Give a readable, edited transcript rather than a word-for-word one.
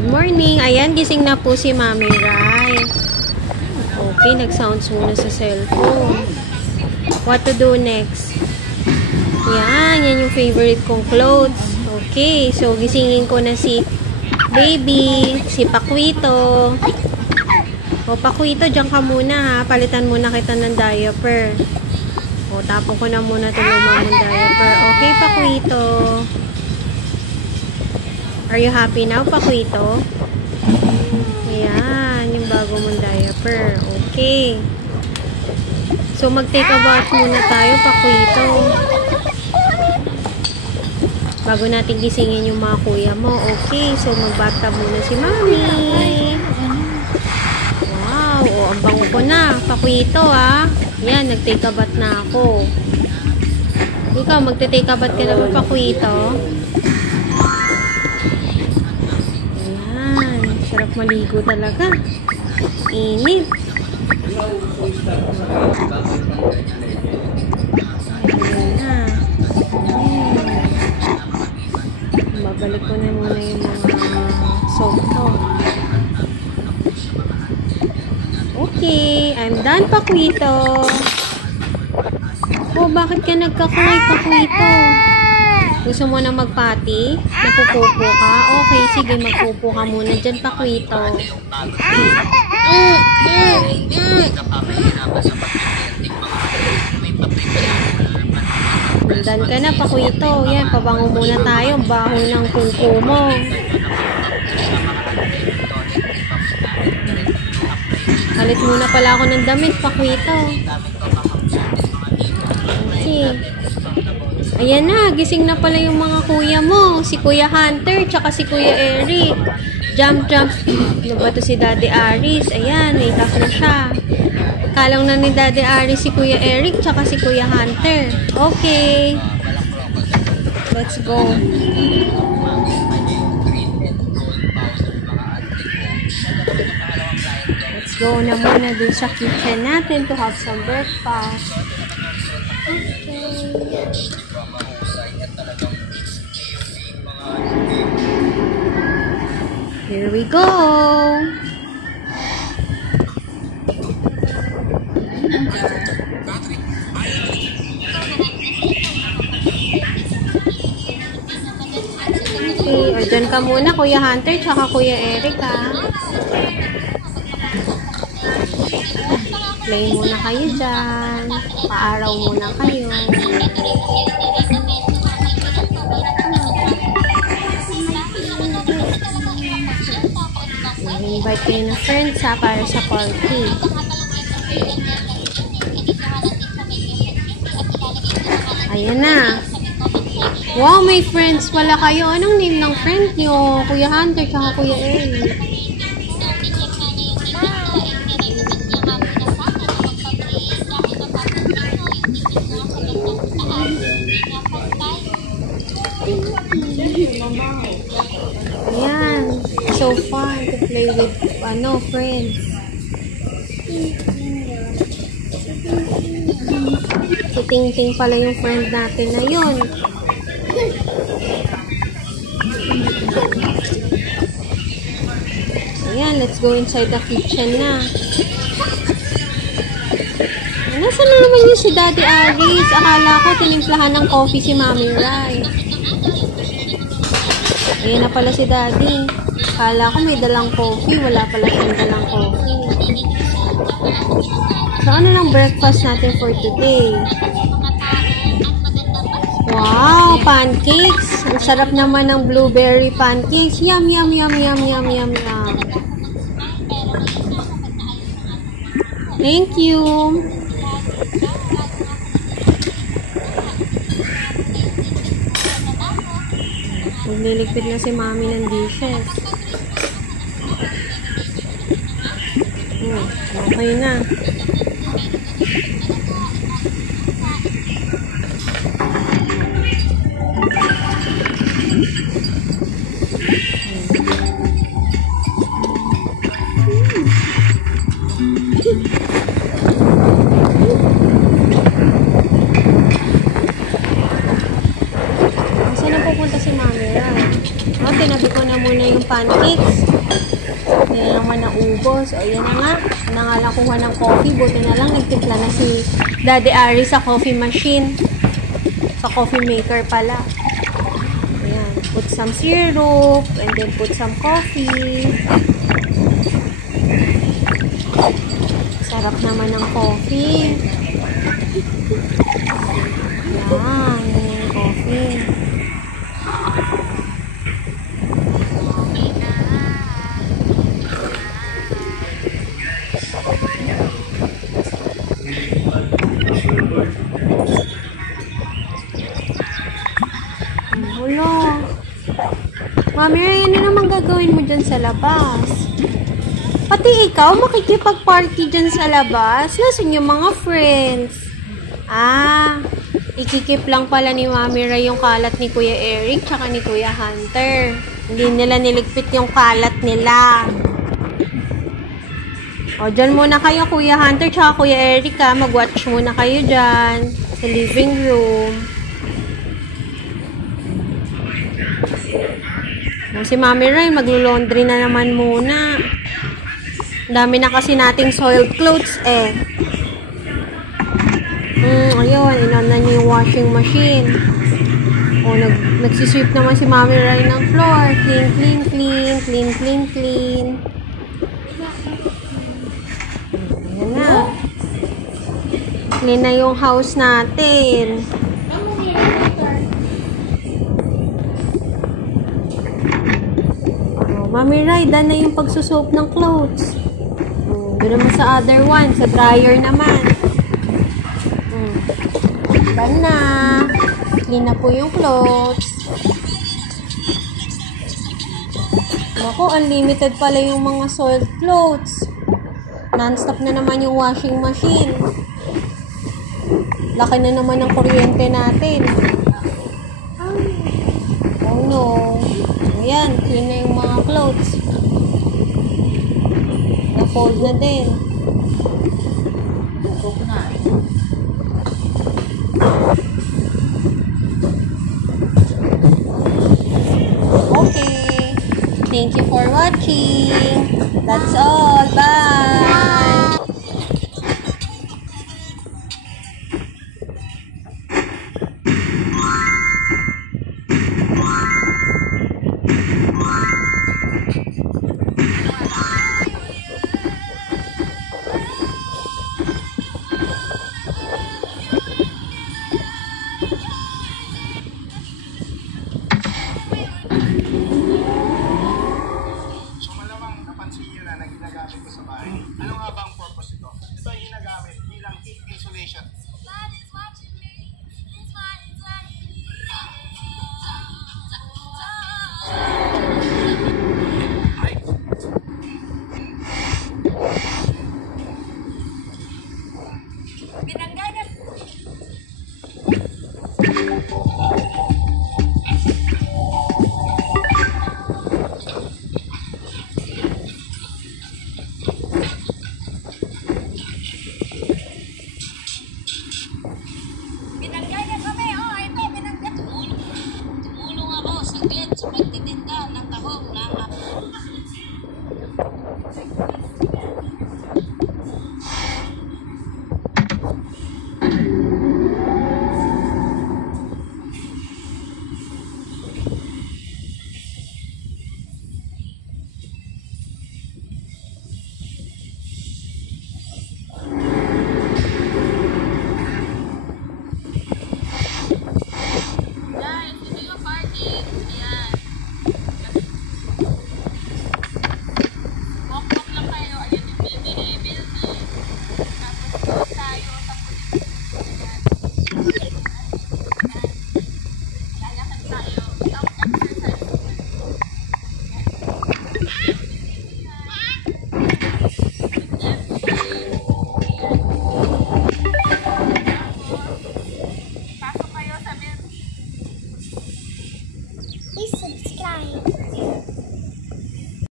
Good morning. Ayan, gising na po si Mami Rai. Okay, nag-sounds muna sa cellphone. What to do next? Yan yung favorite kong clothes. Okay, so gisingin ko na si baby, si Pakwito. O, Pakwito, dyan ka muna ha. Palitan muna kita ng diaper. O, tapon ko na muna itong lumang diaper. Okay, Pakwito. Are you happy now, Pakwito? Ayan, yung bago mong diaper. Okay. So, mag-take a bath muna tayo, Pakwito. Bago natin gisingin yung mga kuya mo. Okay, so mag-bathtub muna si Mami. Wow, o, ang bango ko na. Pakwito, ha? Yan, nag-take a bath na ako. Ikaw, magte-take a bath ka na ba, Pakwito? Sarap maligo talaga. Init. Ayan na. Babalik ko na muna yung mga soap ko. Okay. I'm done, Pakwito. Oh, bakit ka nagka-cry, Pakwito? Gusto mo na magpati? Napupupo ka? Okay, sige, magpupo ka muna dyan, Pakwito. Dandan ka na, Pakwito. Yan, pabango muna tayo. Baho ng pupo mo. Halit muna pala ako ng damit, Pakwito. Okay. Ayan na, gising na pala yung mga kuya mo. Si Kuya Hunter, tsaka si Kuya Eric. Jump. Ano ba to si Daddy Aris? Ayan, wake up na siya. Kalang na ni Daddy Aris si Kuya Eric, tsaka si Kuya Hunter. Okay. Let's go. Let's go na muna dun sa kitchen natin to have some breakfast. Okay. Here we go. Okay, o dyan ka muna, Kuya Hunter, tsaka Kuya Eric, ha. Play muna kayo dyan. Paaraw muna kayo. Invite kayo ng friends ha, para sa party. Ayan na. Wow, may friends pala kayo. Anong name ng friend nyo? Kuya Hunter tsaka Kuya Eric. Ayan. So fun to play with, friends. Si Ting pala yung friend natin na yun. Ayan, let's go inside the kitchen na. Nasaan na naman yung si Daddy Aris? Akala ko tinimplahan ng coffee si Mami Rai. Ayan na pala si Daddy. Akala ko may dalang coffee. Wala pala siyang dalang coffee. So, ano lang breakfast natin for today? Wow! Pancakes! Ang sarap naman ng blueberry pancakes. Yum, yum, yum, yum, yum, yum, yum. Thank you! Magliligpit na si Mami ng dishes. Okay na. Saan na pupunta si Mami Rai? Tinabi ko na muna yung pancakes. Hindi na naman naubos. O, yan na nga. Na nga lang kuha ng coffee. Buti na lang nagtimpla na si Daddy Ari sa coffee machine. Sa coffee maker pala. Ayan. Put some syrup. And then put some coffee. Sarap naman ng coffee. Ayan. Yan yung coffee. Hulo. Mami, ano naman gagawin mo dyan sa labas? Pati ikaw, makikipag-party dyan sa labas? Nasaan yung mga friends? Ah, ikikip lang pala ni Mami Ray yung kalat ni Kuya Eric tsaka ni Kuya Hunter. Hindi nila niligpit yung kalat nila. O, dyan muna kayo, Kuya Hunter tsaka Kuya Eric, ha. Mag-watch muna kayo dyan sa living room. Si Mami Ray, maglo-laundry na naman muna. Dami na kasi nating soiled clothes, eh. Ayun, inan na niya yung washing machine. O, nagsisweep naman si Mami Ray ng floor. Clean, clean, clean. Clean, clean, clean. Ayan na. Clean na yung house natin. Mami Ray, done na yung pagsusoap ng clothes. Doon naman sa other one, sa dryer naman. Done na. Clean na po yung clothes. Naku, unlimited pala yung mga soiled clothes. Non-stop na naman yung washing machine. Laki na naman ng kuryente natin. Oh no. Ayan, clean na yung mga clothes. Na-fold na din. Okay. Thank you for watching. That's all. Bye!